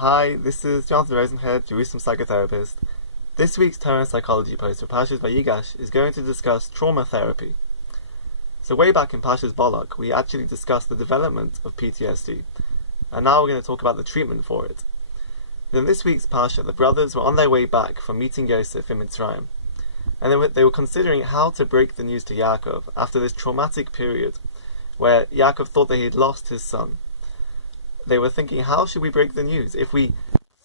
Hi, this is Jonathan Rosenhead, Jerusalem psychotherapist. This week's Torah and Psychology post for Parshas Vayigash is going to discuss trauma therapy. So way back in Parshas Balak, we actually discussed the development of PTSD, and now we're going to talk about the treatment for it. In this week's Parsha, the brothers were on their way back from meeting Yosef in Mitzrayim, and they were considering how to break the news to Yaakov after this traumatic period where Yaakov thought that he had lost his son. They were thinking, how should we break the news? If we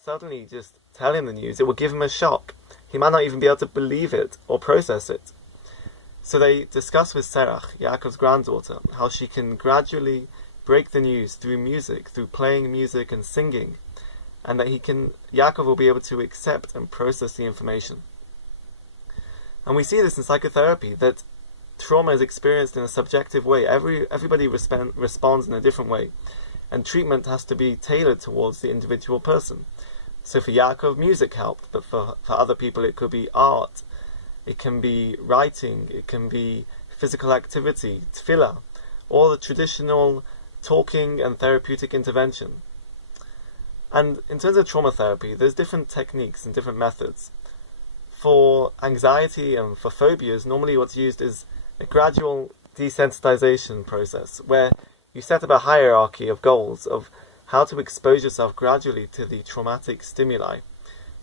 suddenly just tell him the news, it will give him a shock. He might not even be able to believe it or process it. So they discussed with Serach, Yaakov's granddaughter, how she can gradually break the news through music, through playing music and singing, and that Yaakov will be able to accept and process the information. And we see this in psychotherapy, that trauma is experienced in a subjective way. Everybody responds in a different way. And treatment has to be tailored towards the individual person. So for Yaakov, music helped, but for other people it could be art, it can be writing, it can be physical activity, tefillah, all the traditional talking and therapeutic intervention. And in terms of trauma therapy, there's different techniques and different methods. For anxiety and for phobias, normally what's used is a gradual desensitization process, where you set up a hierarchy of goals of how to expose yourself gradually to the traumatic stimuli.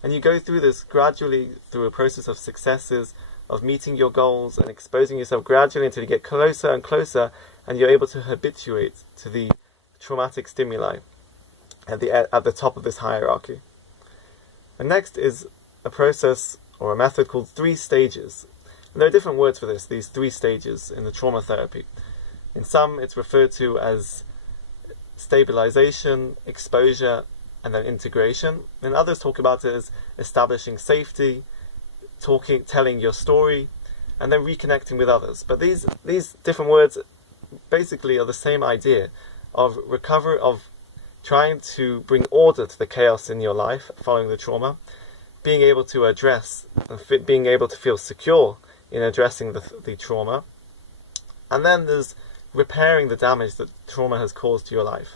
And you go through this gradually through a process of successes, of meeting your goals and exposing yourself gradually until you get closer and closer and you're able to habituate to the traumatic stimuli at the top of this hierarchy. And next is a process or a method called 3 stages. And there are different words for this, these 3 stages in the trauma therapy. In some, it's referred to as stabilization, exposure, and then integration. And others talk about it as establishing safety, telling your story, and then reconnecting with others. But these different words basically are the same idea of recovery, of trying to bring order to the chaos in your life following the trauma, being able to address and being able to feel secure in addressing the trauma, and then there's repairing the damage that trauma has caused to your life.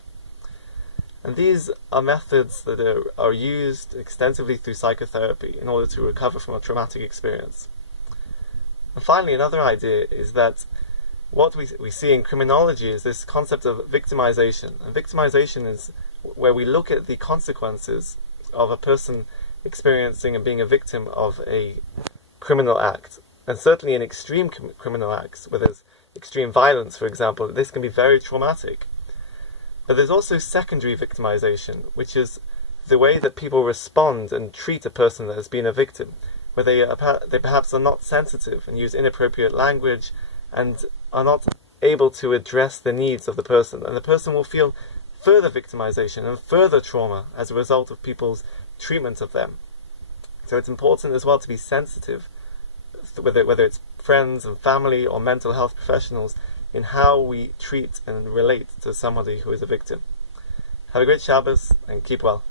And these are methods that are used extensively through psychotherapy in order to recover from a traumatic experience. And finally, another idea is that what we see in criminology is this concept of victimization. And victimization is where we look at the consequences of a person experiencing and being a victim of a criminal act. And certainly in extreme criminal acts, where there's extreme violence, for example, this can be very traumatic. But there's also secondary victimization, which is the way that people respond and treat a person that has been a victim, where they perhaps are not sensitive and use inappropriate language and are not able to address the needs of the person. And the person will feel further victimization and further trauma as a result of people's treatment of them. So it's important as well to be sensitive, whether it's friends and family or mental health professionals, in how we treat and relate to somebody who is a victim. Have a great Shabbos and keep well.